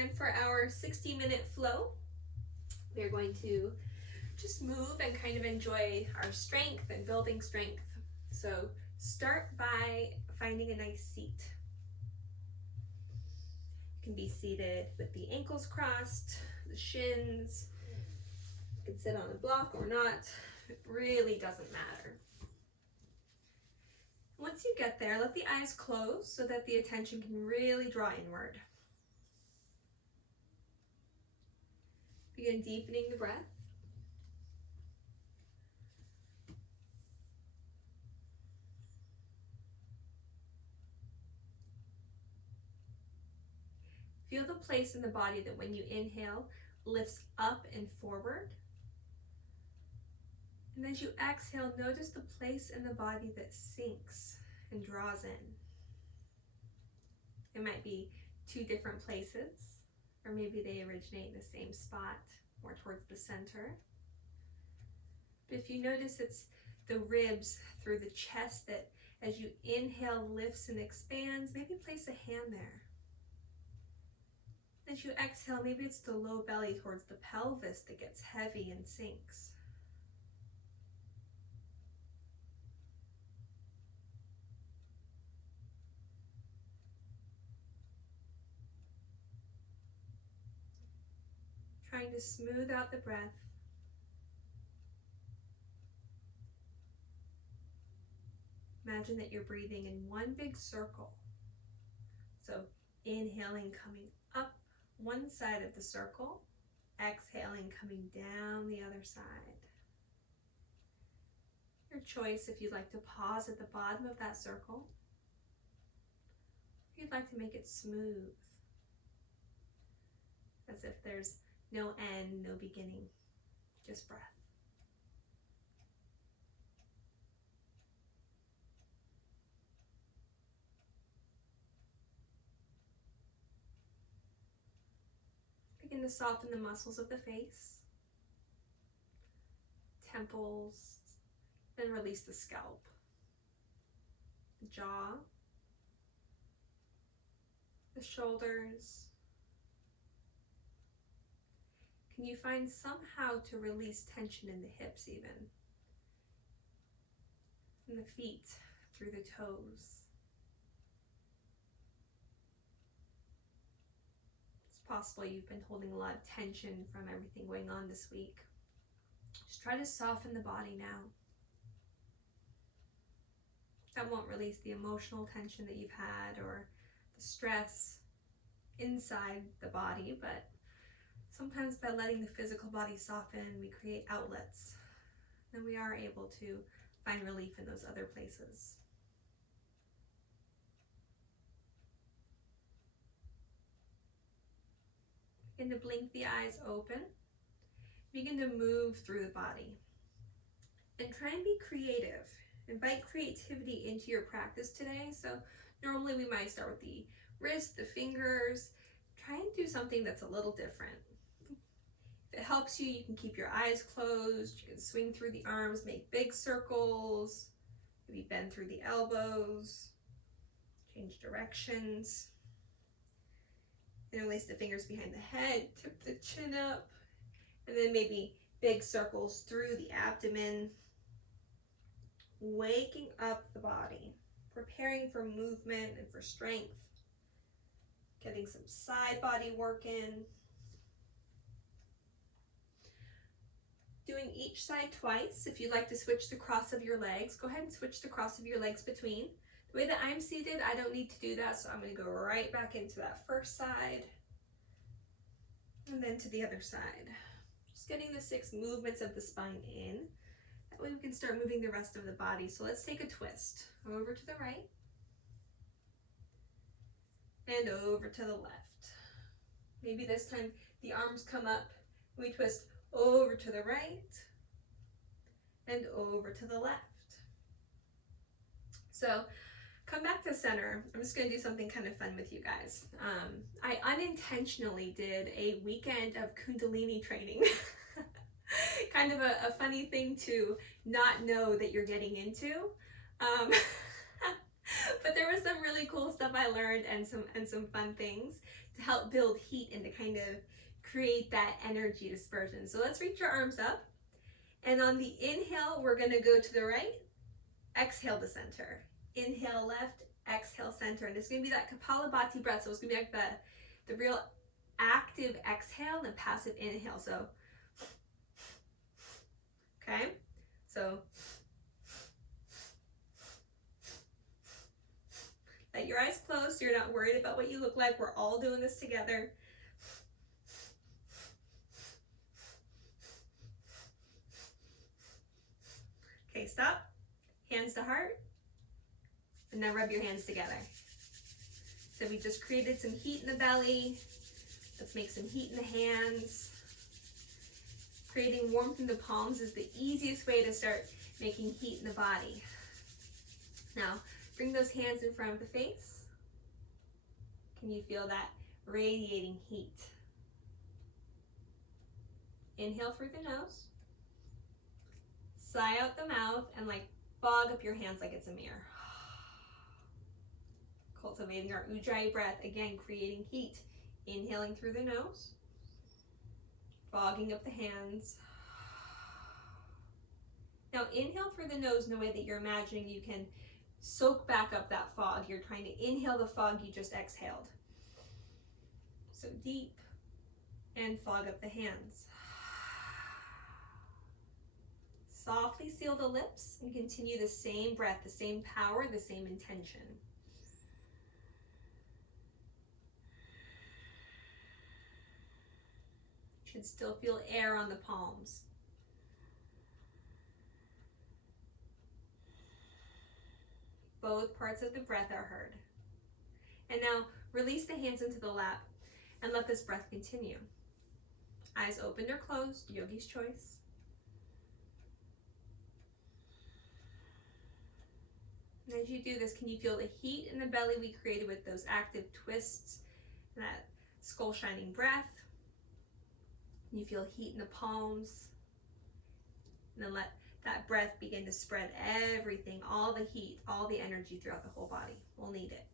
time for our 60-minute flow. We are going to just move and kind of enjoy our strength and building strength. So start by finding a nice seat. You can be seated with the ankles crossed, the shins. You can sit on a block or not. It really doesn't matter. Once you get there, let the eyes close so that the attention can really draw inward. Begin deepening the breath. Feel the place in the body that when you inhale, lifts up and forward. And as you exhale, notice the place in the body that sinks and draws in. It might be two different places, or maybe they originate in the same spot, more towards the center. But if you notice it's the ribs through the chest that as you inhale lifts and expands, maybe place a hand there. As you exhale, maybe it's the low belly towards the pelvis that gets heavy and sinks. Trying to smooth out the breath. Imagine that you're breathing in one big circle. So inhaling, coming up one side of the circle, exhaling, coming down the other side. Your choice if you'd like to pause at the bottom of that circle, if you'd like to make it smooth, as if there's no end, no beginning, just breath. Begin to soften the muscles of the face, temples, then release the scalp, the jaw, the shoulders. Can you find somehow to release tension in the hips even? In the feet, through the toes. It's possible you've been holding a lot of tension from everything going on this week. Just try to soften the body now. That won't release the emotional tension that you've had or the stress inside the body, but sometimes by letting the physical body soften, we create outlets, and we are able to find relief in those other places. Begin to blink the eyes open. Begin to move through the body. And try and be creative. Invite creativity into your practice today. So normally we might start with the wrists, the fingers. Try and do something that's a little different. If it helps you, you can keep your eyes closed. You can swing through the arms, make big circles. Maybe bend through the elbows. Change directions. Interlace the fingers behind the head. Tip the chin up. And then maybe big circles through the abdomen. Waking up the body. Preparing for movement and for strength. Getting some side body work in. Doing each side twice. If you'd like to switch the cross of your legs, go ahead and switch the cross of your legs between. The way that I'm seated, I don't need to do that, so I'm going to go right back into that first side and then to the other side. Just getting the 6 movements of the spine in. That way we can start moving the rest of the body. So let's take a twist. Over to the right and over to the left. Maybe this time the arms come up. We twist over to the right and over to the left. So come back to center. I'm just going to do something kind of fun with you guys. I unintentionally did a weekend of Kundalini training. Kind of a funny thing to not know that you're getting into. But there was some really cool stuff I learned and some fun things to help build heat and to kind of create that energy dispersion. So let's reach our arms up. And on the inhale, we're gonna go to the right, exhale to center. Inhale left, exhale center. And it's gonna be that Kapalabhati breath. So it's gonna be like the real active exhale and the passive inhale. So, okay? So, let your eyes closed so you're not worried about what you look like. We're all doing this together. Okay, stop. Hands to heart. And now rub your hands together. So we just created some heat in the belly. Let's make some heat in the hands. Creating warmth in the palms is the easiest way to start making heat in the body. Now, bring those hands in front of the face. Can you feel that radiating heat? Inhale through the nose. Sigh out the mouth and like fog up your hands like it's a mirror. Cultivating our Ujjayi breath, again creating heat. Inhaling through the nose. Fogging up the hands. Now inhale through the nose in a way that you're imagining you can soak back up that fog. You're trying to inhale the fog you just exhaled. So deep and fog up the hands. Softly seal the lips and continue the same breath, the same power, the same intention. You should still feel air on the palms. Both parts of the breath are heard. And now release the hands into the lap and let this breath continue. Eyes open or closed, yogi's choice. And as you do this, can you feel the heat in the belly we created with those active twists and that skull shining breath? Can you feel heat in the palms? And then let that breath begin to spread everything, all the heat, all the energy throughout the whole body. We'll need it.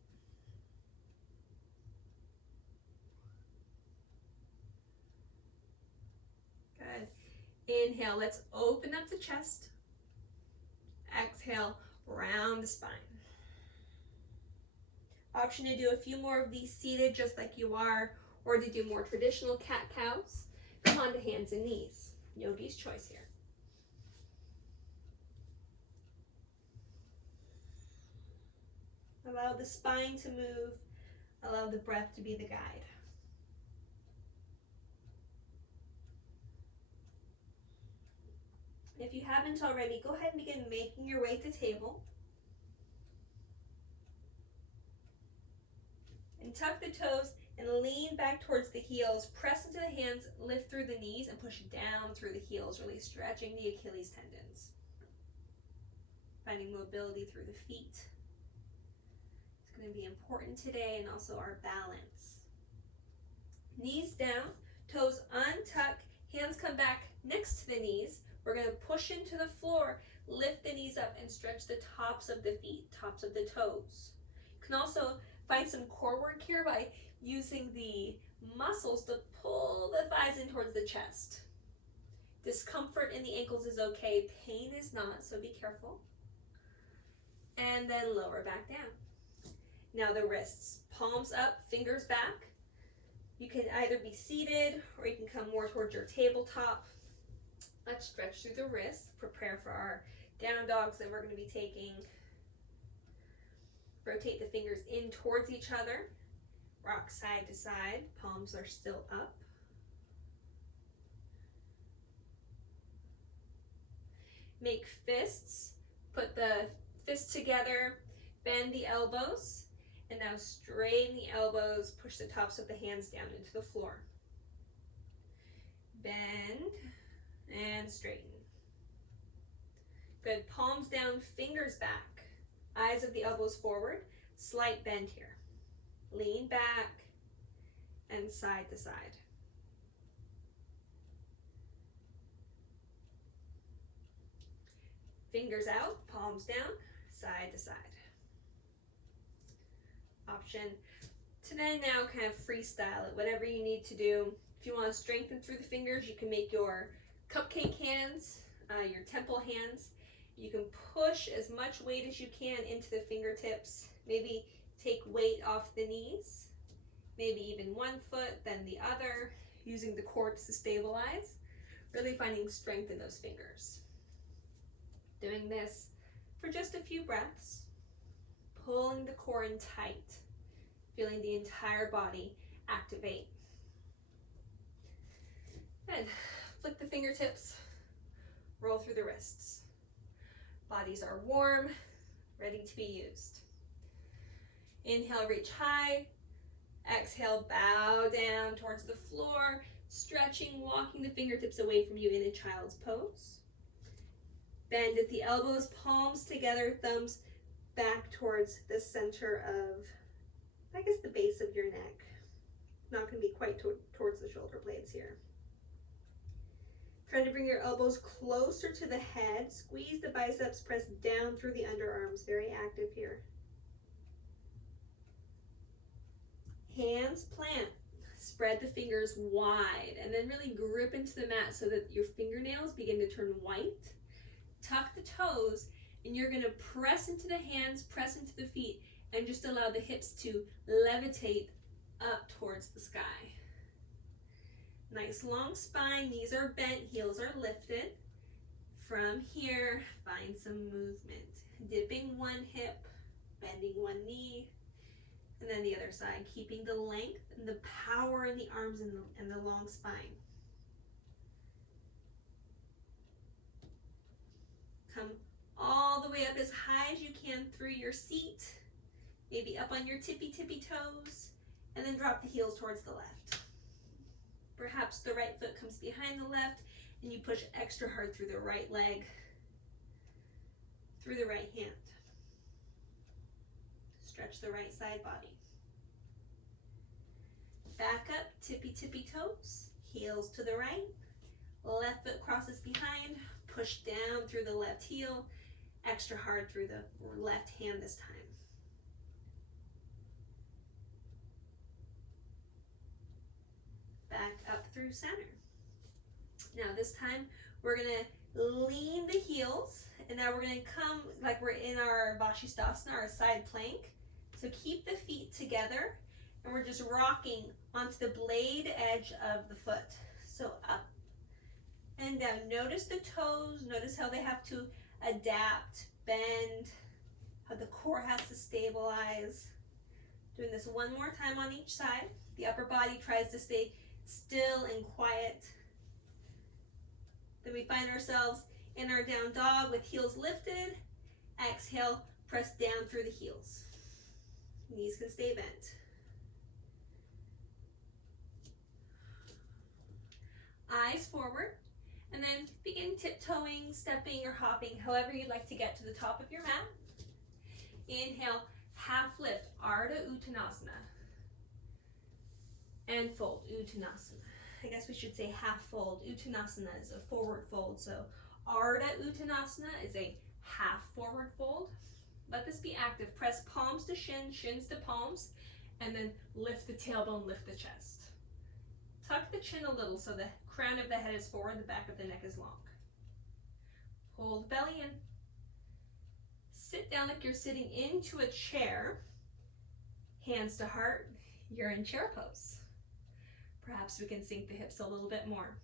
Good. Inhale, let's open up the chest. Exhale, round the spine. Option to do a few more of these seated just like you are, or to do more traditional cat-cows. Come on to hands and knees. Yogi's choice here. Allow the spine to move. Allow the breath to be the guide. If you haven't already, go ahead and begin making your way to table. And tuck the toes and lean back towards the heels. Press into the hands, lift through the knees, and push down through the heels, really stretching the Achilles tendons. Finding mobility through the feet. It's going to be important today, and also our balance. Knees down, toes untuck, hands come back next to the knees. We're going to push into the floor, lift the knees up, and stretch the tops of the feet, tops of the toes. You can also find some core work here by using the muscles to pull the thighs in towards the chest. Discomfort in the ankles is okay, pain is not, so be careful. And then lower back down. Now the wrists, palms up, fingers back. You can either be seated or you can come more towards your tabletop. Let's stretch through the wrists, prepare for our down dogs that we're going to be taking. Rotate the fingers in towards each other. Rock side to side, palms are still up. Make fists, put the fists together, bend the elbows, and now straighten the elbows, push the tops of the hands down into the floor. Bend and straighten. Good, palms down, fingers back, eyes of the elbows forward, slight bend here. Lean back and side to side. Fingers out, palms down, side to side. option. Today, now kind of freestyle it, whatever you need to do. If you want to strengthen through the fingers, you can make your cupcake hands, your temple hands. You can push as much weight as you can into the fingertips. Maybe take weight off the knees, maybe even one foot, then the other, using the cords to stabilize. Really finding strength in those fingers. Doing this for just a few breaths, pulling the core in tight, feeling the entire body activate. Good. Flick the fingertips, roll through the wrists. Bodies are warm, ready to be used. Inhale, reach high. Exhale, bow down towards the floor, stretching, walking the fingertips away from you in a child's pose. Bend at the elbows, palms together, thumbs back towards the center of, I guess, the base of your neck. Not going to be quite towards the shoulder blades here. Try to bring your elbows closer to the head. Squeeze the biceps, press down through the underarms. Very active here. Hands plant. Spread the fingers wide and then really grip into the mat so that your fingernails begin to turn white. Tuck the toes and you're going to press into the hands, press into the feet, and just allow the hips to levitate up towards the sky. Nice long spine, knees are bent, heels are lifted. From here, find some movement. Dipping one hip, bending one knee, and then the other side, keeping the length and the power in the arms and the long spine. Come all the way up as high as you can through your seat, maybe up on your tippy toes, and then drop the heels towards the left. Perhaps the right foot comes behind the left and you push extra hard through the right leg, through the right hand. Stretch the right side body. Back up, tippy toes, heels to the right. Left foot crosses behind, push down through the left heel, extra hard through the left hand this time. Back up through center. Now this time we're gonna lean the heels, and now we're gonna come like we're in our Vashisthasana, our side plank. So keep the feet together, and we're just rocking onto the blade edge of the foot. So up and down. Notice the toes, notice how they have to adapt, bend, how the core has to stabilize. Doing this one more time on each side. The upper body tries to stay still and quiet. Then we find ourselves in our down dog with heels lifted. Exhale, press down through the heels. Knees can stay bent. Eyes forward, and then begin tiptoeing, stepping, or hopping, however you'd like to get to the top of your mat. Inhale, half lift, Ardha Uttanasana. And fold, Uttanasana. I guess we should say half fold. Uttanasana is a forward fold, so Ardha Uttanasana is a half forward fold. Let this be active. Press palms to shins, shins to palms, and then lift the tailbone, lift the chest. Tuck the chin a little so the crown of the head is forward, the back of the neck is long. Pull the belly in. Sit down like you're sitting into a chair. Hands to heart. You're in chair pose. Perhaps we can sink the hips a little bit more.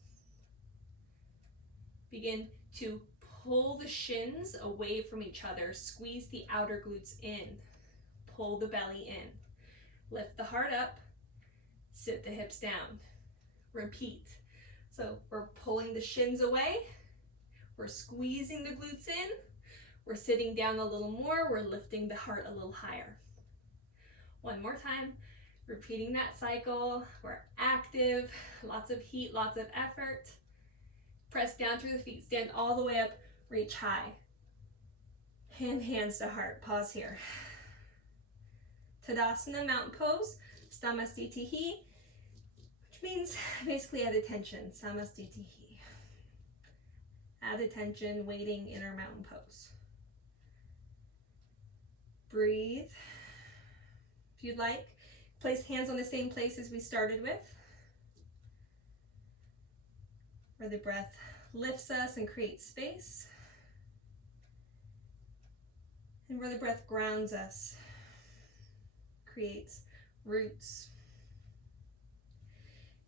Begin to pull the shins away from each other. Squeeze the outer glutes in. Pull the belly in. Lift the heart up. Sit the hips down. Repeat. So we're pulling the shins away. We're squeezing the glutes in. We're sitting down a little more. We're lifting the heart a little higher. One more time. Repeating that cycle. We're active. Lots of heat, lots of effort. Press down through the feet. Stand all the way up. Reach high. Hands to heart. Pause here. Tadasana, mountain pose. Samastitihi, which means basically add attention. Samastitihi. Add attention, waiting in our mountain pose. Breathe. If you'd like, place hands on the same place as we started with, where the breath lifts us and creates space, and where the breath grounds us, creates roots.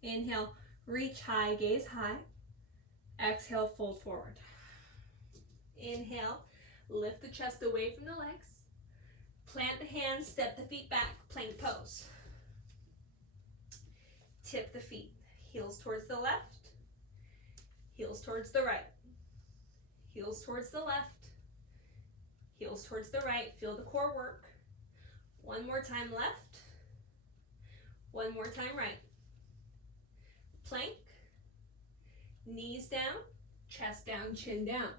Inhale, reach high, gaze high. Exhale, fold forward. Inhale, lift the chest away from the legs. Plant the hands, step the feet back, plank pose. Tip the feet, heels towards the left, heels towards the right, heels towards the left, heels towards the right. Feel the core work. One more time left, one more time right. Plank, knees down, chest down, chin down.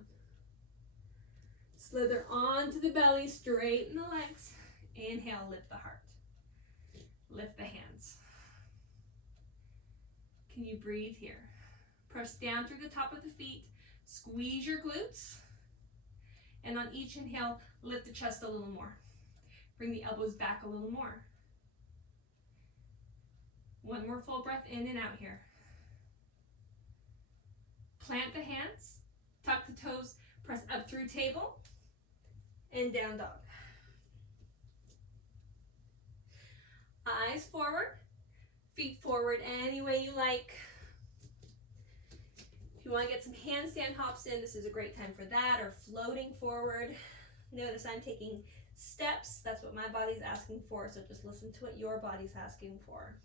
Slither onto the belly, straighten the legs. Inhale, lift the heart. Lift the hands. Can you breathe here? Press down through the top of the feet. Squeeze your glutes. And on each inhale, lift the chest a little more. Bring the elbows back a little more. One more full breath in and out here. Plant the hands, tuck the toes, press up through table, and down dog. Eyes forward, feet forward any way you like. If you want to get some handstand hops in, this is a great time for that, or floating forward. Notice I'm taking steps. That's what my body's asking for, so just listen to what your body's asking for.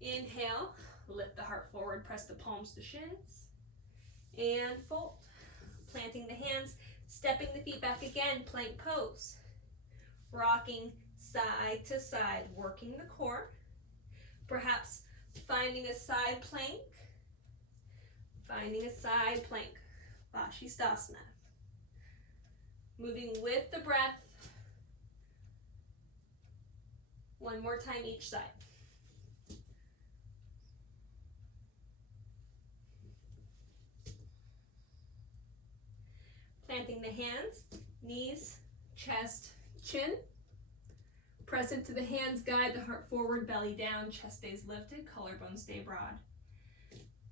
Inhale, lift the heart forward, press the palms to shins, and fold. Planting the hands, stepping the feet back again, plank pose. Rocking side to side, working the core. Perhaps finding a side plank, Vashisthasana. Moving with the breath. One more time each side. Planting the hands, knees, chest, chin. Press into the hands, guide the heart forward, belly down, chest stays lifted, collarbones stay broad.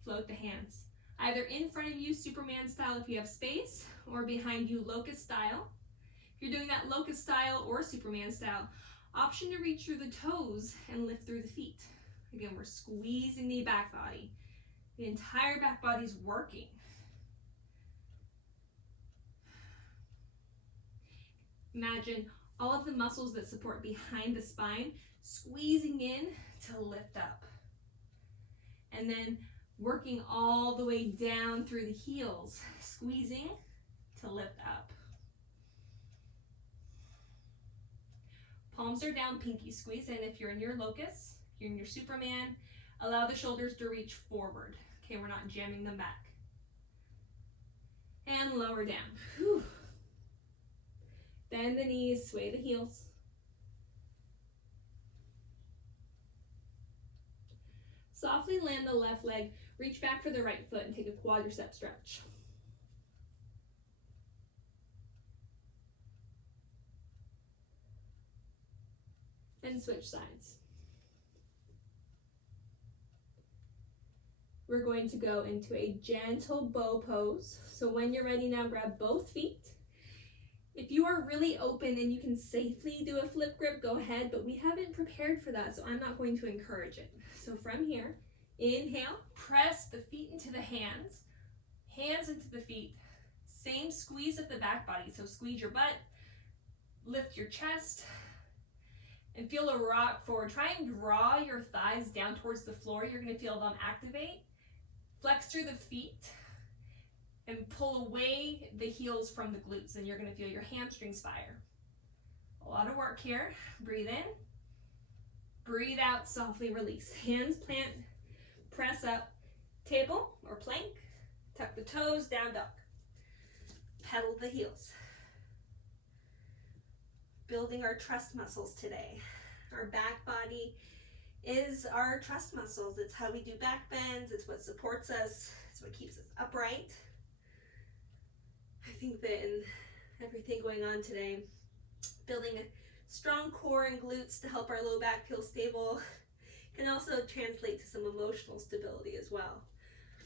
Float the hands. Either in front of you, Superman style if you have space, or behind you, locust style. If you're doing that locust style or Superman style, option to reach through the toes and lift through the feet. Again, we're squeezing the back body. The entire back body's working. Imagine all of the muscles that support behind the spine squeezing in to lift up. And then working all the way down through the heels, squeezing to lift up. Palms are down, pinky squeeze in if you're in your locust. If you're in your Superman, allow the shoulders to reach forward. Okay, we're not jamming them back. And lower down. Whew. Bend the knees, sway the heels. Softly land the left leg, reach back for the right foot and take a quadricep stretch. And switch sides. We're going to go into a gentle bow pose. So when you're ready now, grab both feet. If you are really open and you can safely do a flip grip, go ahead, but we haven't prepared for that, so I'm not going to encourage it. So from here, inhale, press the feet into the hands into the feet. Same squeeze of the back body, so squeeze your butt, lift your chest, and feel a rock forward. Try and draw your thighs down towards the floor. You're gonna feel them activate. Flex through the feet and pull away the heels from the glutes, and you're gonna feel your hamstrings fire. A lot of work here. Breathe in, breathe out, softly release. Hands plant, press up, table or plank, tuck the toes, down dog. Pedal the heels. Building our trust muscles today. Our back body is our trust muscles. It's how we do back bends. It's what supports us. It's what keeps us upright. I think that in everything going on today, building a Strong core and glutes to help our low back feel stable. Can also translate to some emotional stability as well.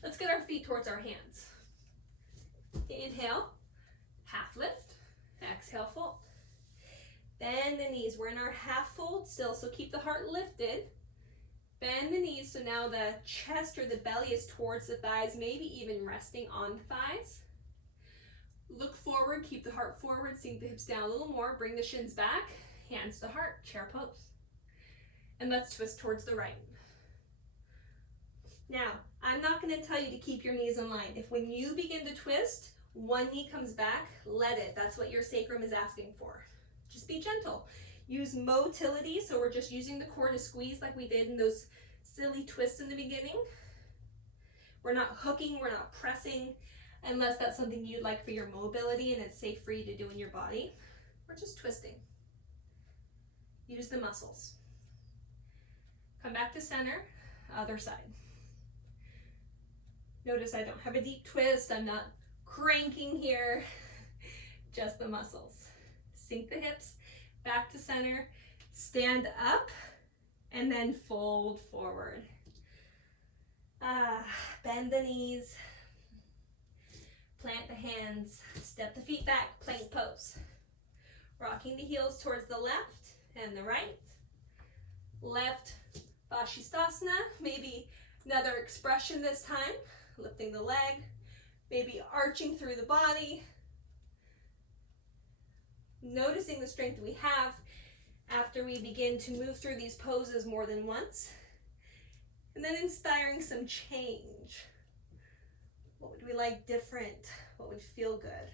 Let's get our feet towards our hands. Inhale, half lift. Exhale, fold. Bend the knees. We're in our half fold still, so keep the heart lifted. Bend the knees so now the chest or the belly is towards the thighs, maybe even resting on the thighs. Look forward, keep the heart forward, sink the hips down a little more, bring the shins back, hands to heart, chair pose. And let's twist towards the right. Now, I'm not going to tell you to keep your knees in line. If when you begin to twist, one knee comes back, let it. That's what your sacrum is asking for. Just be gentle. Use motility, so we're just using the core to squeeze like we did in those silly twists in the beginning. We're not hooking, we're not pressing, unless that's something you'd like for your mobility and it's safe for you to do in your body. We're just twisting. Use the muscles. Come back to center, other side. Notice I don't have a deep twist, I'm not cranking here, just the muscles. Sink the hips, back to center, stand up, and then fold forward. Bend the knees, plant the hands, step the feet back, plank pose. Rocking the heels towards the left and the right. Left Vashisthasana, maybe another expression this time, lifting the leg, maybe arching through the body. Noticing the strength we have after we begin to move through these poses more than once. And then inspiring some change. What would we like different? What would feel good?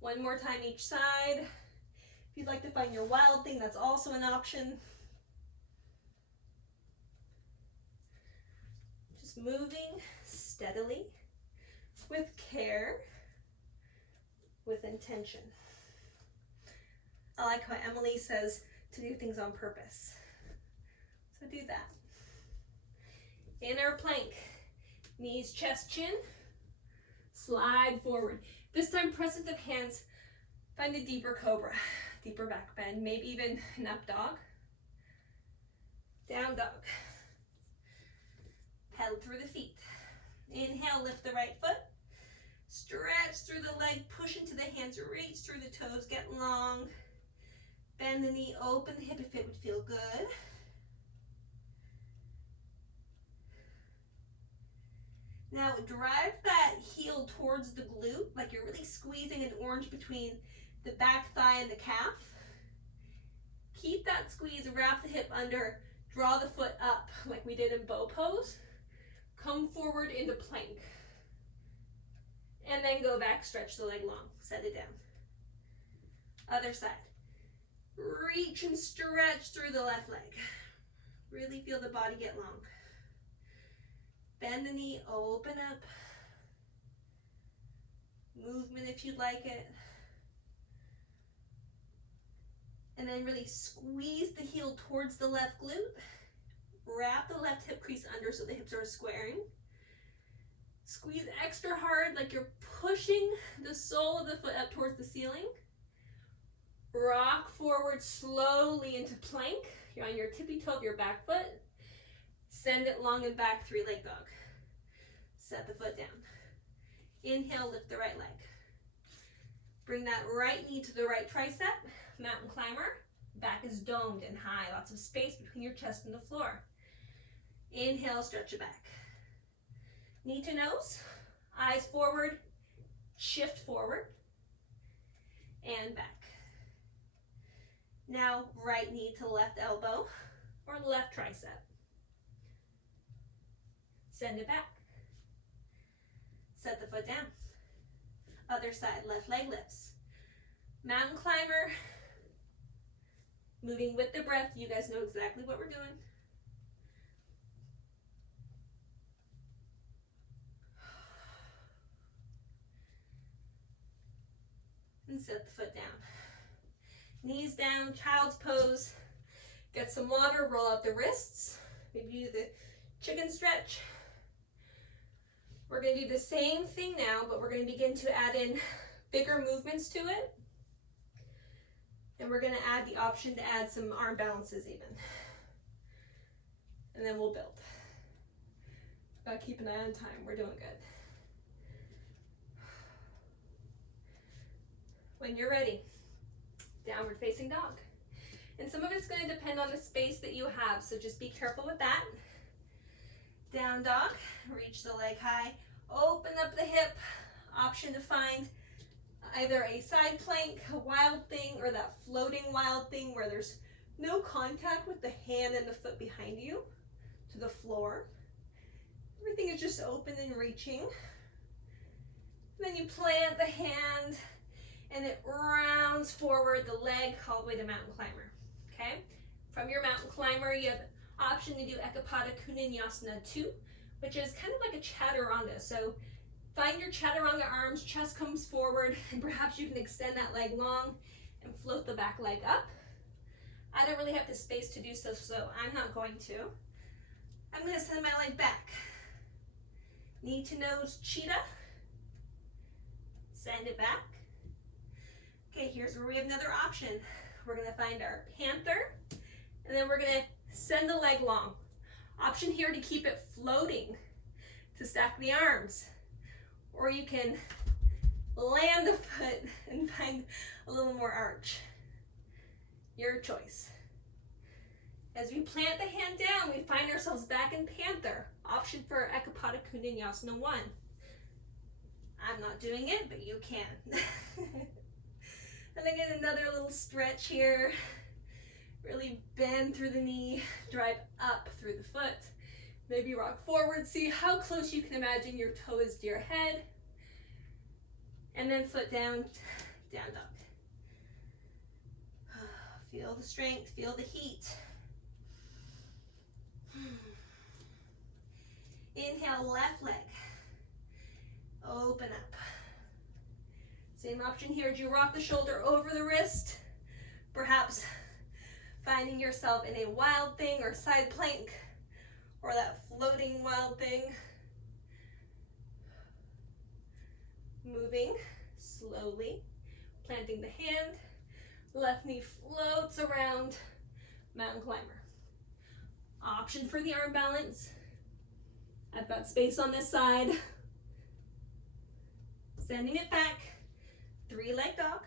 One more time each side. If you'd like to find your wild thing, that's also an option. Just moving steadily, with care, with intention. I like how Emily says to do things on purpose. So do that. In our plank, knees, chest, chin, slide forward. This time, press into hands, find a deeper cobra, deeper back bend, maybe even an up dog. Down dog. Pedal through the feet. Inhale, lift the right foot. Stretch through the leg, push into the hands, reach through the toes, get long. Bend the knee, open the hip if it would feel good. Now drive that heel towards the glute, like you're really squeezing an orange between the back thigh and the calf. Keep that squeeze, wrap the hip under, draw the foot up like we did in bow pose. Come forward into plank. And then go back, stretch the leg long, set it down. Other side. Reach and stretch through the left leg. Really feel the body get long. Bend the knee, open up. Movement if you'd like it. And then really squeeze the heel towards the left glute. Wrap the left hip crease under so the hips are squaring. Squeeze extra hard like you're pushing the sole of the foot up towards the ceiling. Rock forward slowly into plank. You're on your tippy toe of your back foot. Send it long and back, three-leg dog. Set the foot down. Inhale, lift the right leg. Bring that right knee to the right tricep. Mountain climber. Back is domed and high. Lots of space between your chest and the floor. Inhale, stretch it back. Knee to nose. Eyes forward. Shift forward. And back. Now, right knee to left elbow or left tricep. Send it back. Set the foot down. Other side, left leg lifts. Mountain climber. Moving with the breath. You guys know exactly what we're doing. And set the foot down. Knees down, child's pose. Get some water, roll out the wrists. Maybe do the chicken stretch. We're going to do the same thing now, but we're going to begin to add in bigger movements to it. And we're gonna add the option to add some arm balances even. And then we'll build. Gotta keep an eye on time, we're doing good. When you're ready, downward facing dog. And some of it's gonna depend on the space that you have, so just be careful with that. Down dog, reach the leg high, open up the hip, option to find either a side plank, a wild thing, or that floating wild thing where there's no contact with the hand and the foot behind you to the floor. Everything is just open and reaching. And then you plant the hand and it rounds forward the leg all the way to mountain climber, okay? From your mountain climber, you have the option to do Ekapada Kundinyasana 2, which is kind of like a chaturanga. So find your chaturanga arms, chest comes forward, and perhaps you can extend that leg long and float the back leg up. I don't really have the space to do so, so I'm not going to. I'm going to send my leg back. Knee to nose, cheetah. Send it back. Okay, here's where we have another option. We're going to find our panther, and then we're going to send the leg long. Option here to keep it floating, to stack the arms. Or you can land the foot and find a little more arch. Your choice. As we plant the hand down, we find ourselves back in panther. Option for Ekapada Kundinyasana 1. I'm not doing it, but you can. And again, another little stretch here. Really bend through the knee, drive up through the foot. Maybe rock forward, see how close you can imagine your toe is to your head. And then foot down, down dog. Feel the strength, feel the heat. Inhale, left leg. Open up. Same option here as you rock the shoulder over the wrist. Perhaps finding yourself in a wild thing or side plank or that floating wild thing. Moving slowly, planting the hand. Left knee floats around, mountain climber. Option for the arm balance. I've got space on this side. Sending it back, 3-leg dog.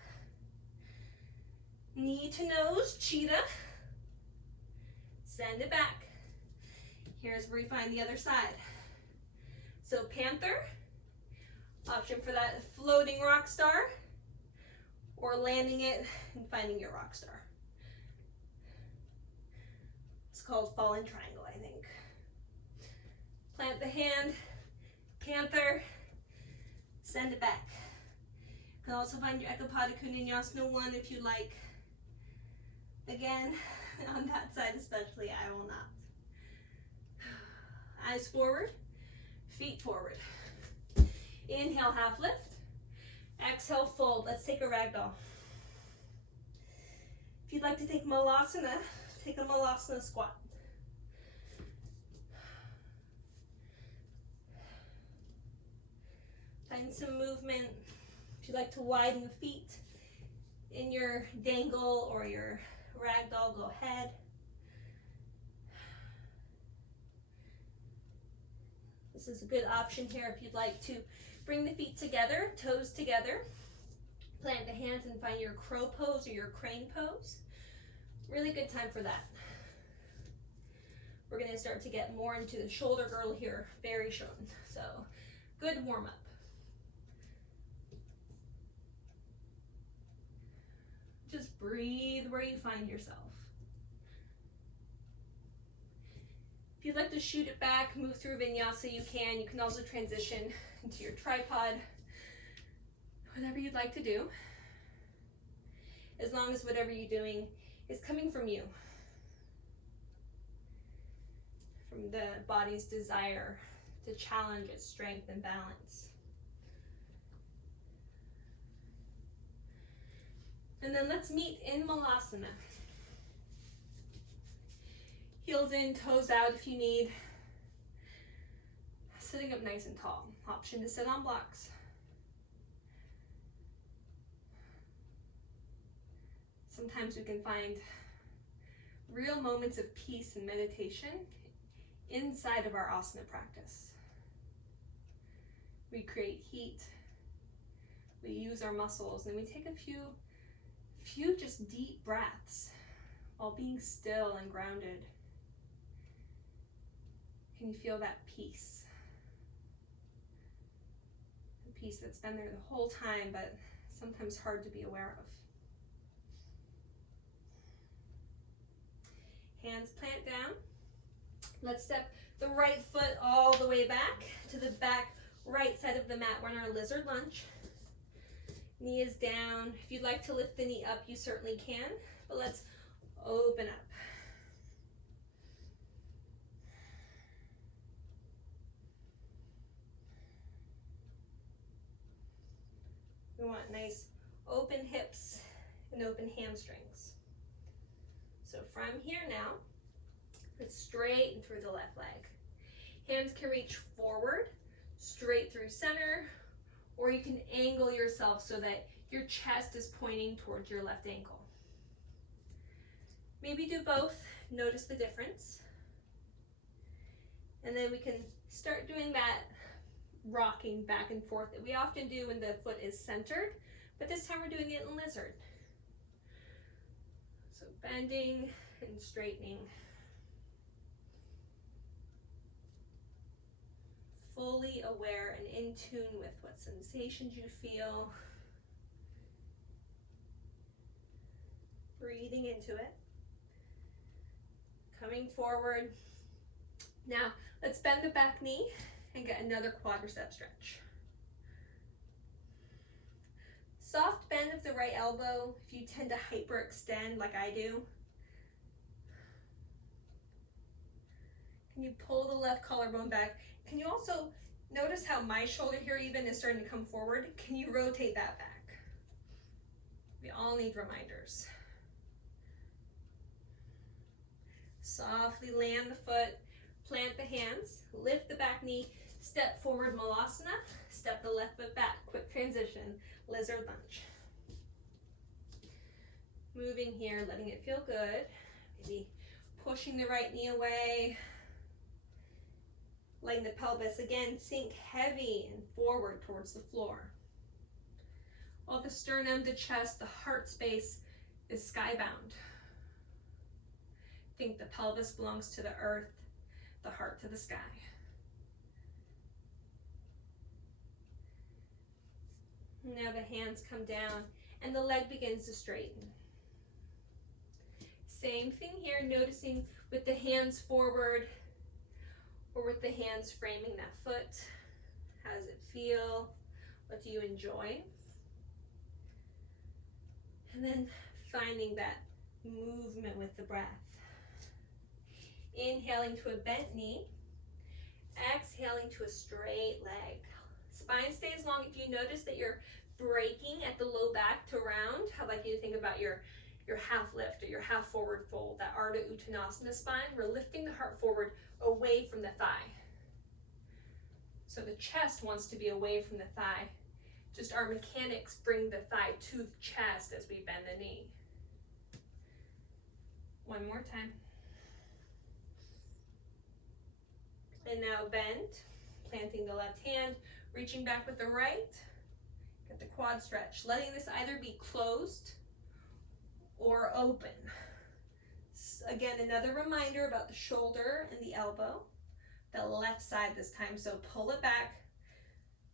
Knee to nose, cheetah. Send it back. Here's where we find the other side. So panther, option for that floating rock star, or landing it and finding your rock star. It's called fallen triangle, I think. Plant the hand, panther, send it back. You can also find your Ekapada Kundinyasana 1 if you like. Again, on that side especially, I will not. Eyes forward, feet forward. Inhale, half lift. Exhale, fold. Let's take a ragdoll. If you'd like to take Malasana, take a Malasana squat. Find some movement. If you'd like to widen the feet in your dangle or your ragdoll, go ahead. This is a good option here if you'd like to bring the feet together, toes together. Plant the hands and find your crow pose or your crane pose. Really good time for that. We're going to start to get more into the shoulder girdle here very soon. So, good warm up. Just breathe where you find yourself. If you'd like to shoot it back, move through vinyasa, you can. You can also transition into your tripod, whatever you'd like to do, as long as whatever you're doing is coming from you, from the body's desire to challenge its strength and balance. And then let's meet in Malasana. Heels in, toes out if you need. Sitting up nice and tall. Option to sit on blocks. Sometimes we can find real moments of peace and meditation inside of our asana practice. We create heat, we use our muscles, and we take a few just deep breaths while being still and grounded. Can you feel that peace? The peace that's been there the whole time, but sometimes hard to be aware of. Hands plant down. Let's step the right foot all the way back to the back right side of the mat. We're in our lizard lunge. Knee is down. If you'd like to lift the knee up, you certainly can, but let's open up. We want nice open hips and open hamstrings. So from here now, let's straighten through the left leg. Hands can reach forward, straight through center, or you can angle yourself so that your chest is pointing towards your left ankle. Maybe do both, notice the difference. And then we can start doing that rocking back and forth that we often do when the foot is centered, but this time we're doing it in lizard. So bending and straightening. Fully aware and in tune with what sensations you feel. Breathing into it. Coming forward. Now, let's bend the back knee and get another quadricep stretch. Soft bend of the right elbow if you tend to hyperextend like I do. Can you pull the left collarbone back? Can you also notice how my shoulder here even is starting to come forward? Can you rotate that back? We all need reminders. Softly land the foot, plant the hands, lift the back knee, step forward malasana, step the left foot back, quick transition, lizard lunge. Moving here, letting it feel good. Maybe pushing the right knee away. Letting the pelvis again sink heavy and forward towards the floor. While the sternum to chest, the heart space is skybound. Think the pelvis belongs to the earth, the heart to the sky. Now the hands come down and the leg begins to straighten. Same thing here, noticing with the hands forward or with the hands framing that foot. How does it feel? What do you enjoy? And then finding that movement with the breath. Inhaling to a bent knee, exhaling to a straight leg. Spine stays long. If you notice that you're breaking at the low back to round, I'd like you to think about your half lift or your half forward fold, that Ardha Uttanasana spine. We're lifting the heart forward away from the thigh. So the chest wants to be away from the thigh. Just our mechanics bring the thigh to the chest as we bend the knee. One more time. And now bend, planting the left hand, reaching back with the right. Get the quad stretch, letting this either be closed or open. Again, another reminder about the shoulder and the elbow, the left side this time. So pull it back,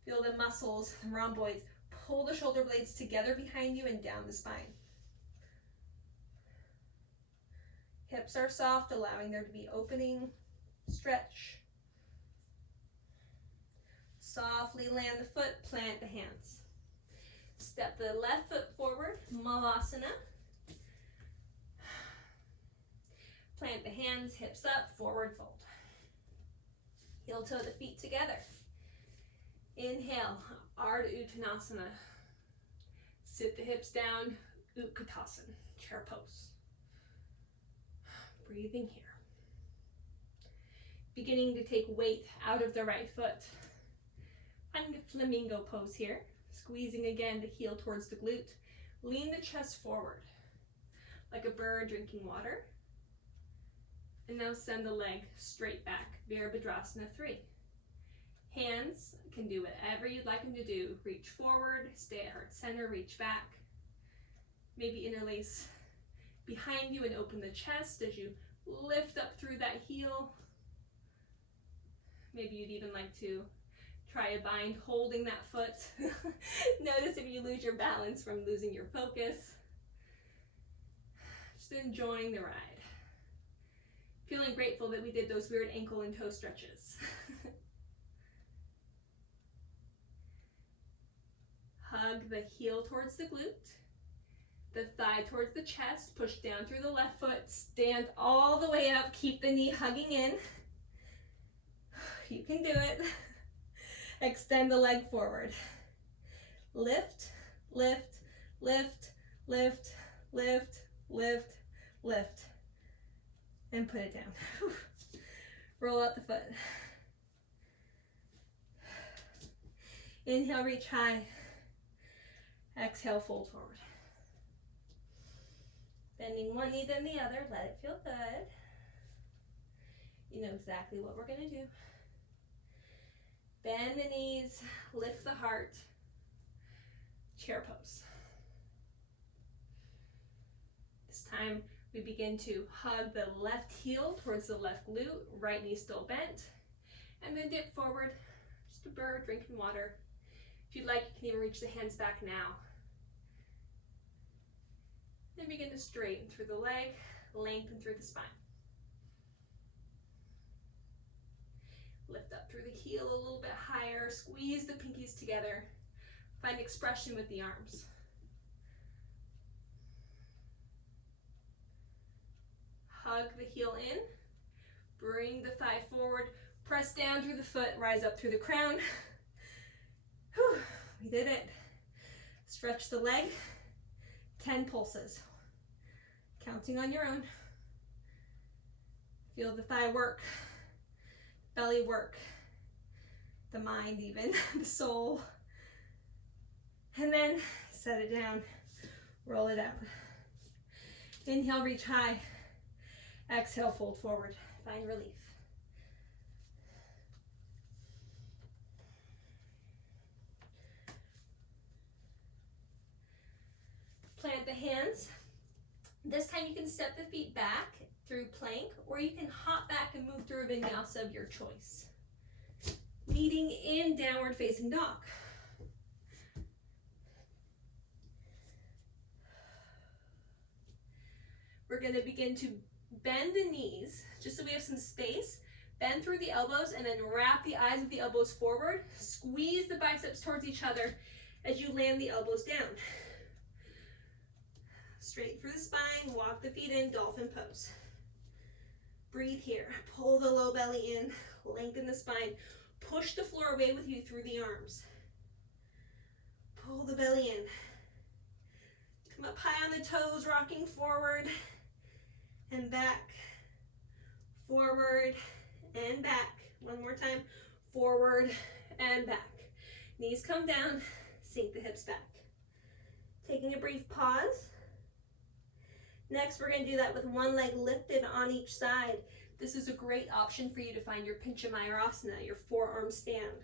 feel the muscles, the rhomboids, pull the shoulder blades together behind you and down the spine. Hips are soft, allowing there to be opening, stretch. Softly land the foot, plant the hands. Step the left foot forward, malasana. Plant the hands, hips up, forward fold. Heel toe the feet together. Inhale, Ardha Uttanasana. Sit the hips down, Utkatasana, chair pose. Breathing here. Beginning to take weight out of the right foot. Find a flamingo pose here. Squeezing again the heel towards the glute. Lean the chest forward. like a bird drinking water. And now send the leg straight back, Virabhadrasana 3. Hands can do whatever you'd like them to do. Reach forward, stay at heart center, reach back. Maybe interlace behind you and open the chest as you lift up through that heel. Maybe you'd even like to try a bind holding that foot. Notice if you lose your balance from losing your focus. Just enjoying the ride. Feeling grateful that we did those weird ankle and toe stretches. Hug the heel towards the glute, the thigh towards the chest, push down through the left foot, stand all the way up, keep the knee hugging in. You can do it. Extend the leg forward. Lift, lift, lift, lift, lift, lift, lift. And put it down. Roll out the foot. Inhale, reach high. Exhale, fold forward. Bending one knee then the other. Let it feel good. You know exactly what we're going to do. Bend the knees, lift the heart. Chair pose. This time we begin to hug the left heel towards the left glute, right knee still bent, and then dip forward, just a bird drinking water. If you'd like, you can even reach the hands back now. Then begin to straighten through the leg, lengthen through the spine. Lift up through the heel a little bit higher, squeeze the pinkies together, find expression with the arms. Hug the heel in, bring the thigh forward, press down through the foot, rise up through the crown. Whew, we did it. Stretch the leg, 10 pulses. Counting on your own. Feel the thigh work, belly work, the mind even, the soul. And then set it down, roll it out. Inhale, reach high. Exhale, fold forward, find relief. Plant the hands. This time you can step the feet back through plank, or you can hop back and move through a vinyasa of your choice. Meeting in downward facing dog. We're going to begin to bend the knees, just so we have some space. Bend through the elbows and then wrap the eyes of the elbows forward. Squeeze the biceps towards each other as you land the elbows down. Straight through the spine, walk the feet in, dolphin pose. Breathe here. Pull the low belly in, lengthen the spine. Push the floor away with you through the arms. Pull the belly in. Come up high on the toes, rocking forward and back, forward and back. One more time, forward and back. Knees come down, sink the hips back. Taking a brief pause. Next, we're going to do that with one leg lifted on each side. This is a great option for you to find your Pincha Mayurasana, your forearm stand.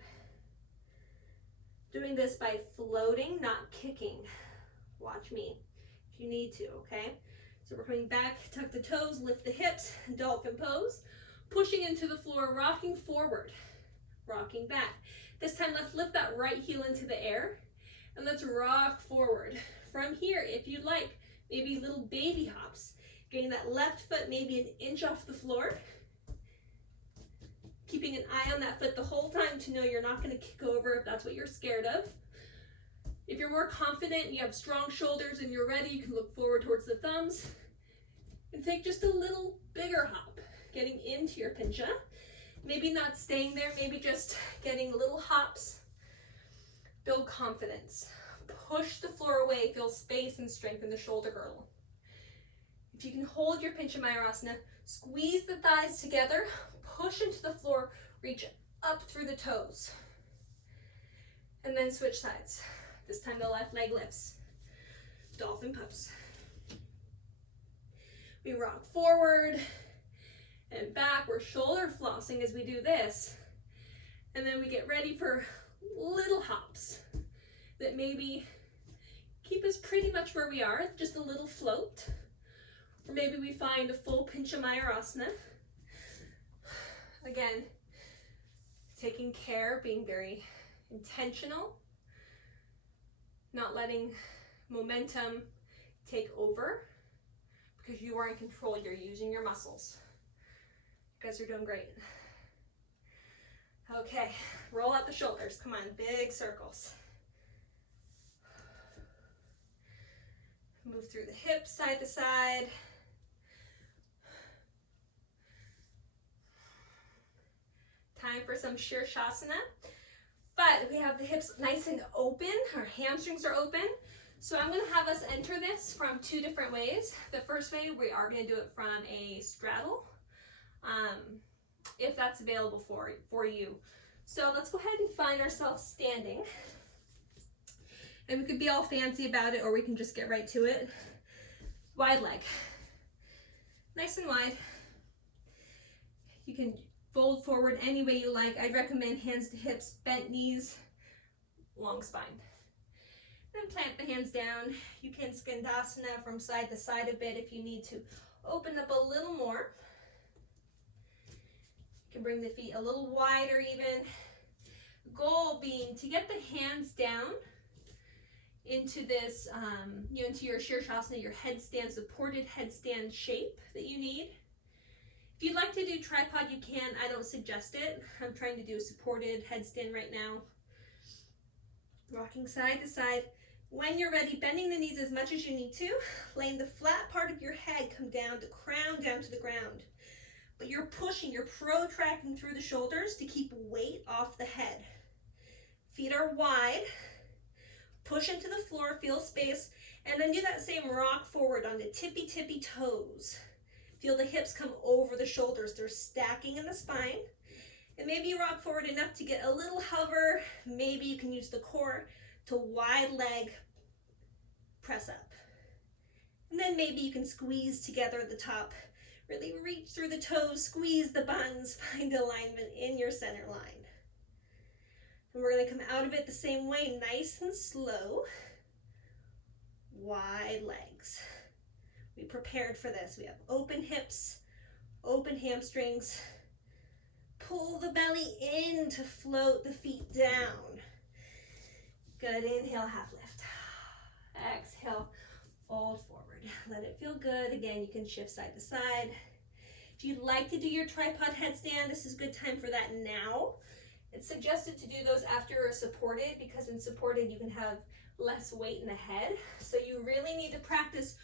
Doing this by floating, not kicking. Watch me if you need to, okay? So we're coming back, tuck the toes, lift the hips, dolphin pose. Pushing into the floor, rocking forward, rocking back. This time, let's lift that right heel into the air, and let's rock forward. From here, if you'd like, maybe little baby hops, getting that left foot maybe an inch off the floor, keeping an eye on that foot the whole time to know you're not going to kick over if that's what you're scared of. If you're more confident, you have strong shoulders and you're ready, you can look forward towards the thumbs and take just a little bigger hop, getting into your pincha. Maybe not staying there, maybe just getting little hops. Build confidence. Push the floor away, feel space and strengthen the shoulder girdle. If you can hold your Pincha Mayurasana, squeeze the thighs together, push into the floor, reach up through the toes. And then switch sides. This time the left leg lifts. Dolphin pose. We rock forward and back. We're shoulder flossing as we do this. And then we get ready for little hops that maybe keep us pretty much where we are, just a little float. Or maybe we find a full Pincha Mayurasana. Again, taking care, being very intentional, not letting momentum take over, because you are in control. You're using your muscles. You guys are doing great. Okay, roll out the shoulders. Come on, big circles. Move through the hips, side to side. Time for some Shirshasana. But we have the hips nice and open. Our hamstrings are open. So I'm going to have us enter this from two different ways. The first way, we are going to do it from a straddle, if that's available for you. So let's go ahead and find ourselves standing. And we could be all fancy about it, or we can just get right to it. Wide leg. Nice and wide. You can fold forward any way you like. I'd recommend hands to hips, bent knees, long spine. Then plant the hands down. You can skandasana from side to side a bit if you need to. Open up a little more. You can bring the feet a little wider even. Goal being to get the hands down into this, into your Shirshasana, your headstand, supported headstand shape that you need. If you'd like to do tripod, you can. I don't suggest it. I'm trying to do a supported headstand right now. Rocking side to side. When you're ready, bending the knees as much as you need to, letting the flat part of your head come down, the crown down to the ground. But you're pushing, you're protracting through the shoulders to keep weight off the head. Feet are wide. Push into the floor, feel space, and then do that same rock forward on the tippy toes. Feel the hips come over the shoulders. They're stacking in the spine. And maybe you rock forward enough to get a little hover. Maybe you can use the core to wide leg press up. And then maybe you can squeeze together at the top. Really reach through the toes, squeeze the buns, find alignment in your center line. And we're going to come out of it the same way, nice and slow. Wide legs. We prepared for this. We have open hips, open hamstrings. Pull the belly in to float the feet down. Good, inhale, half lift. Exhale, fold forward. Let it feel good. Again, you can shift side to side. If you'd like to do your tripod headstand, this is a good time for that now. It's suggested to do those after you're supported, because in supported you can have less weight in the head. So you really need to practice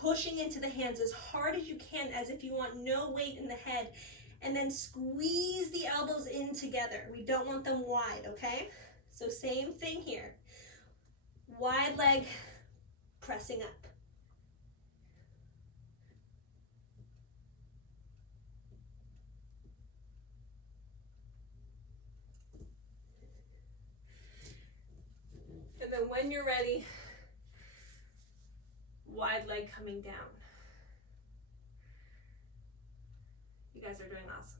pushing into the hands as hard as you can, as if you want no weight in the head, and then squeeze the elbows in together. We don't want them wide, okay? So same thing here. Wide leg, pressing up. And then when you're ready, wide leg coming down. You guys are doing awesome.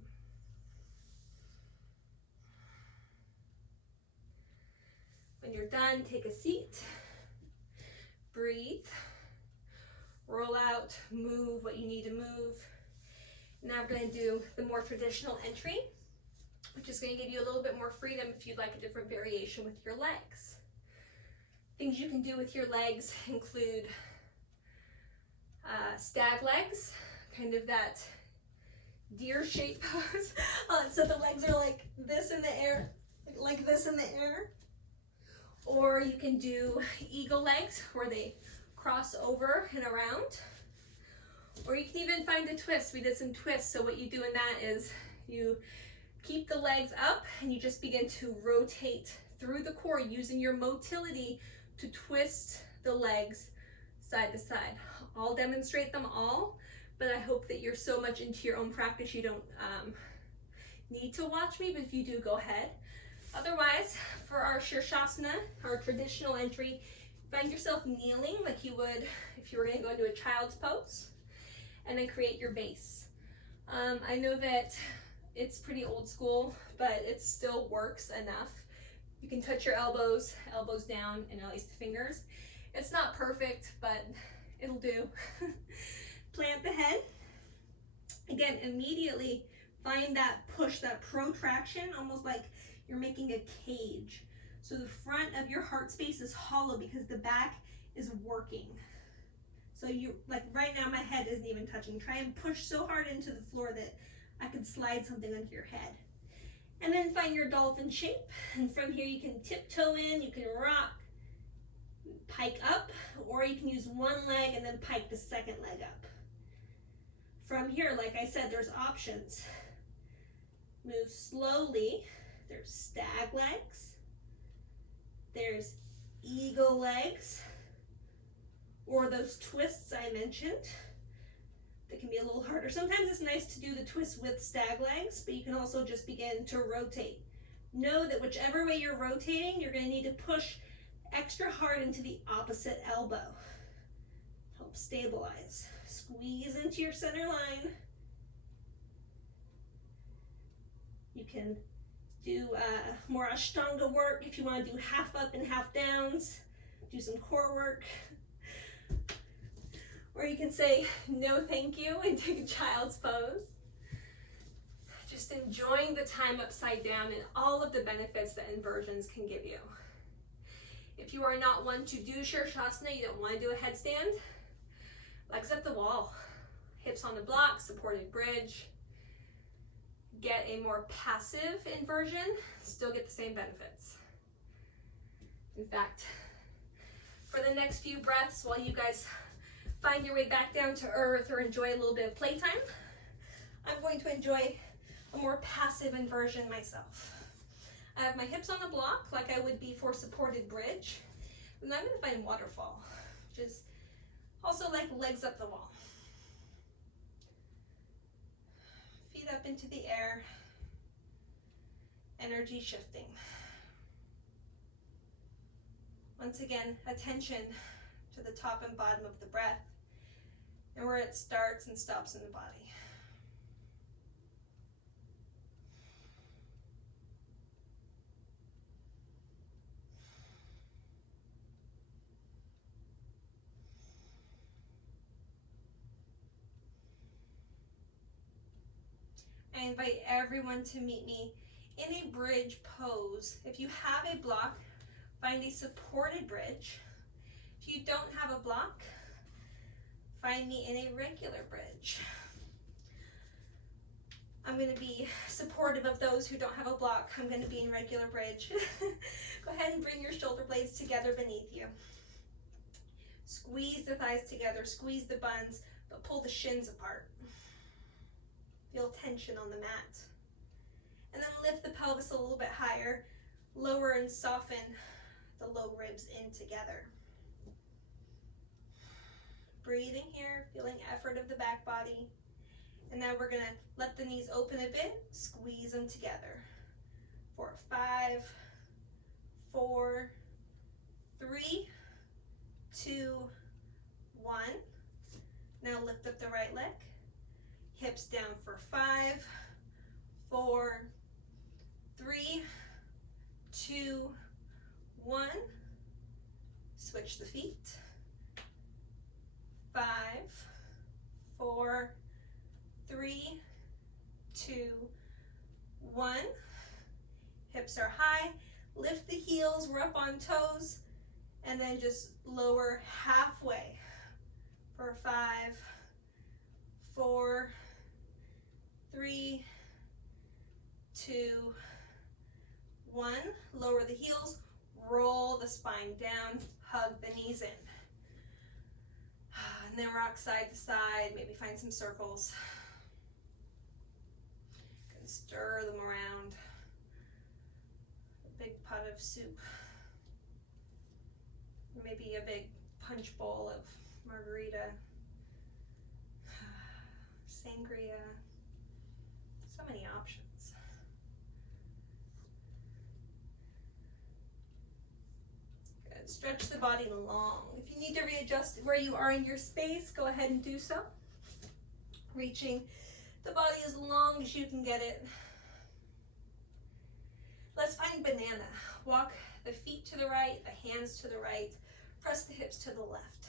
When you're done, take a seat, breathe, roll out, move what you need to move. Now we're going to do the more traditional entry, which is going to give you a little bit more freedom if you'd like a different variation with your legs. Things you can do with your legs include stag legs, kind of that deer shape pose. So the legs are like this in the air, like this in the air. Or you can do eagle legs, where they cross over and around. Or you can even find a twist. We did some twists. So what you do in that is you keep the legs up and you just begin to rotate through the core using your motility to twist the legs side to side. I'll demonstrate them all, but I hope that you're so much into your own practice you don't need to watch me, but if you do, go ahead. Otherwise, for our Shirshasana, our traditional entry, find yourself kneeling like you would if you were going to go into a child's pose. and then create your base. I know that it's pretty old school, but it still works enough. You can touch your elbows down, and release the fingers. It's not perfect, but it'll do. Plant the head. Again, immediately find that push, that protraction, almost like you're making a cage. So the front of your heart space is hollow because the back is working. So you, like right now, my head isn't even touching. Try and push so hard into the floor that I could slide something onto your head. And then find your dolphin shape. And from here you can tiptoe in, you can rock, pike up, or you can use one leg and then pike the second leg up. From here, like I said, there's options. Move slowly. There's stag legs. There's eagle legs. Or those twists I mentioned. That can be a little harder. Sometimes it's nice to do the twist with stag legs, but you can also just begin to rotate. Know that whichever way you're rotating, you're going to need to push extra hard into the opposite elbow. Help stabilize. Squeeze into your center line. You can do more Ashtanga work if you want to do half up and half downs. Do some core work. Or you can say no thank you and take a child's pose. Just enjoying the time upside down and all of the benefits that inversions can give you. If you are not one to do Shirshasana, you don't want to do a headstand, legs up the wall, hips on the block, supported bridge. Get a more passive inversion, still get the same benefits. In fact, for the next few breaths, while you guys find your way back down to earth or enjoy a little bit of playtime, I'm going to enjoy a more passive inversion myself. I have my hips on the block like I would be for supported bridge, and I'm going to find waterfall, which is also like legs up the wall. Feet up into the air, energy shifting. Once again, attention to the top and bottom of the breath and where it starts and stops in the body. I invite everyone to meet me in a bridge pose. If you have a block, find a supported bridge. If you don't have a block, find me in a regular bridge. I'm going to be supportive of those who don't have a block. I'm going to be in regular bridge. Go ahead and bring your shoulder blades together beneath you. Squeeze the thighs together, squeeze the buns, but pull the shins apart. Feel tension on the mat. And then lift the pelvis a little bit higher, lower and soften the low ribs in together. Breathing here, feeling effort of the back body. And now we're going to let the knees open a bit, squeeze them together. For 5, 4, 3, 2, 1. Now lift up the right leg. Hips down for 5, 4, 3, 2, 1. Switch the feet. 5, 4, 3, 2, 1. Hips are high. Lift the heels. We're up on toes. And then just lower halfway for 5, 4, 3, 2, 1. Lower the heels. Roll the spine down. Hug the knees in. And then rock side to side. Maybe find some circles. You can stir them around. A big pot of soup. Maybe a big punch bowl of margarita. Sangria. So many options. Good. Stretch the body long. If you need to readjust where you are in your space, go ahead and do so. Reaching the body as long as you can get it. Let's find banana. Walk the feet to the right, the hands to the right, press the hips to the left.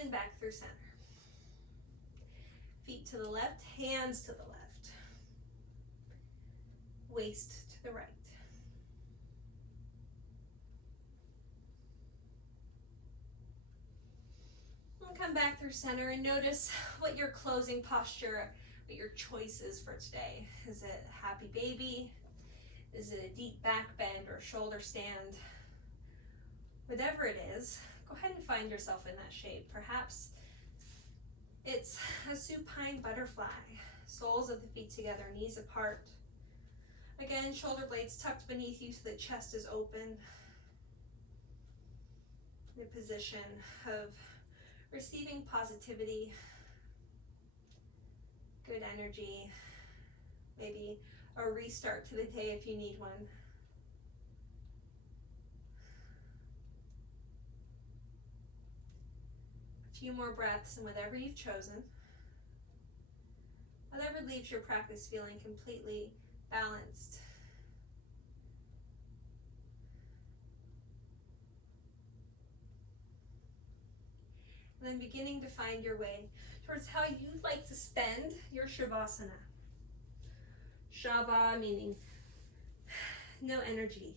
And back through center. Feet to the left, hands to the left. Waist to the right. And come back through center and notice what your closing posture, what your choice is for today. Is it happy baby? Is it a deep back bend or shoulder stand? Whatever it is, go ahead and find yourself in that shape. Perhaps it's a supine butterfly. Soles of the feet together, knees apart. Again, shoulder blades tucked beneath you so the chest is open. In a position of receiving positivity, good energy, maybe a restart to the day if you need one. A few more breaths, and whatever you've chosen, whatever leaves your practice feeling completely balanced. And then beginning to find your way towards how you'd like to spend your Shavasana. Shava meaning no energy,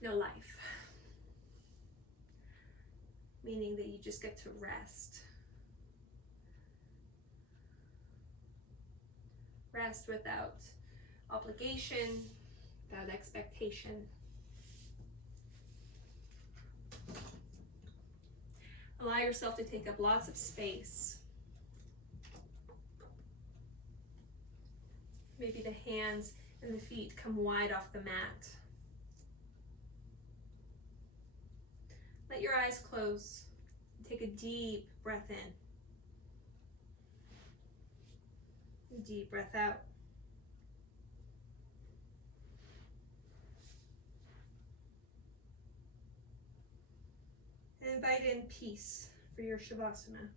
no life. Meaning that you just get to rest. Rest without obligation, without expectation. Allow yourself to take up lots of space. Maybe the hands and the feet come wide off the mat. Let your eyes close. Take a deep breath in. A deep breath out. And invite in peace for your Shavasana.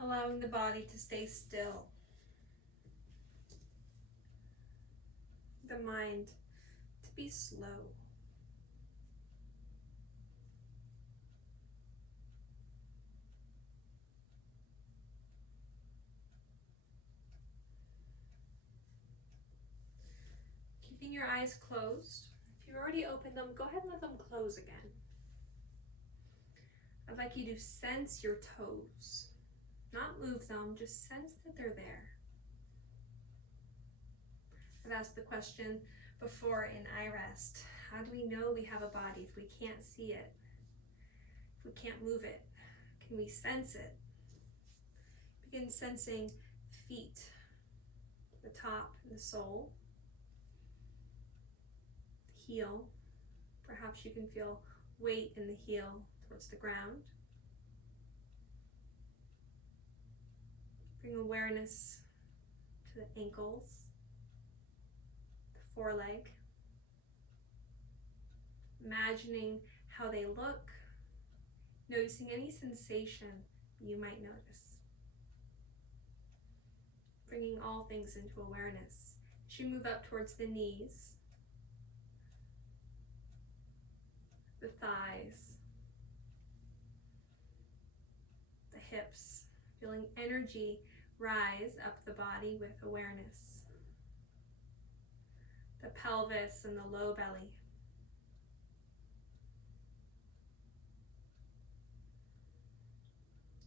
Allowing the body to stay still. The mind to be slow. keeping your eyes closed. If you've already opened them, go ahead and let them close again. I'd like you to sense your toes. Not move them, just sense that they're there. I've asked the question before in iRest. How do we know we have a body if we can't see it? If we can't move it? Can we sense it? Begin sensing feet, the top and the sole, the heel. Perhaps you can feel weight in the heel towards the ground. Bring awareness to the ankles, the foreleg. Imagining how they look, noticing any sensation you might notice. Bringing all things into awareness. As you move up towards the knees, the thighs, the hips, feeling energy rise up the body with awareness. The pelvis and the low belly.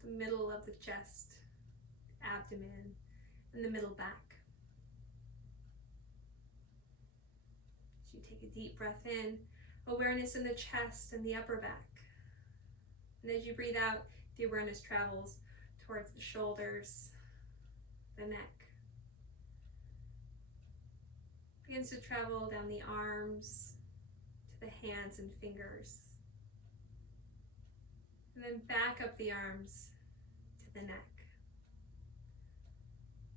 The middle of the chest, abdomen, and the middle back. As you take a deep breath in, awareness in the chest and the upper back. And as you breathe out, the awareness travels towards the shoulders, the neck. Begins to travel down the arms, to the hands and fingers. And then back up the arms to the neck.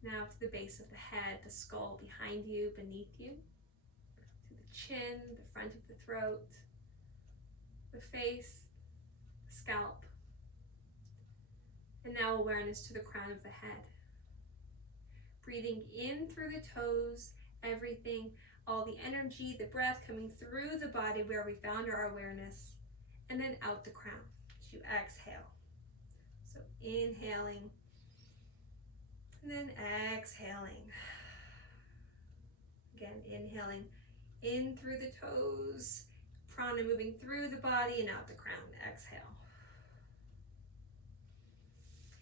Now to the base of the head, the skull behind you, beneath you. To the chin, the front of the throat, the face, the scalp. And now awareness to the crown of the head. Breathing in through the toes, everything, all the energy, the breath coming through the body where we found our awareness, and then out the crown. You exhale. So inhaling and then exhaling. Again, inhaling in through the toes, prana moving through the body and out the crown. Exhale.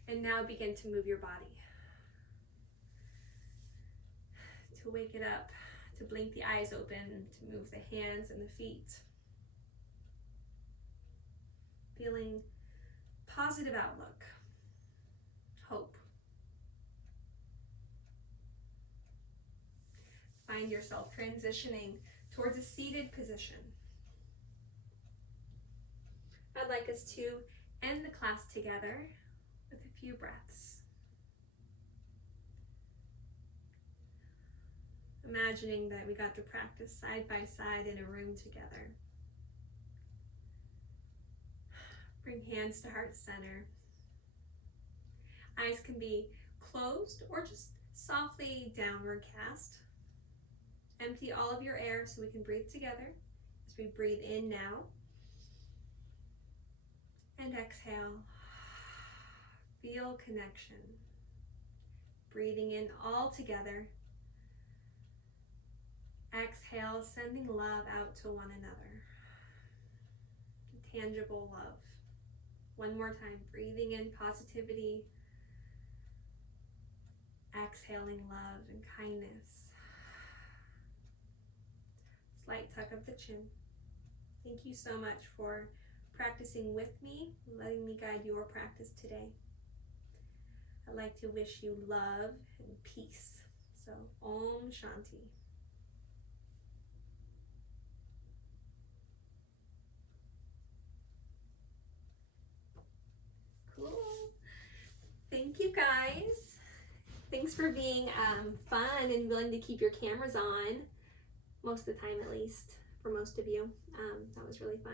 And now begin to move your body. To wake it up, to blink the eyes open, to move the hands and the feet. Feeling positive outlook, hope. Find yourself transitioning towards a seated position. I'd like us to end the class together with a few breaths. Imagining that we got to practice side by side in a room together. Bring hands to heart center. Eyes can be closed or just softly downward cast. Empty all of your air so we can breathe together as we breathe in now. And exhale. Feel connection. Breathing in all together. Exhale, sending love out to one another. Tangible love. One more time, breathing in positivity, exhaling love and kindness. Slight tuck of the chin. Thank you so much for practicing with me, letting me guide your practice today. I'd like to wish you love and peace. So, Om Shanti. Cool. Thank you guys. Thanks for being fun and willing to keep your cameras on, most of the time at least, for most of you. That was really fun.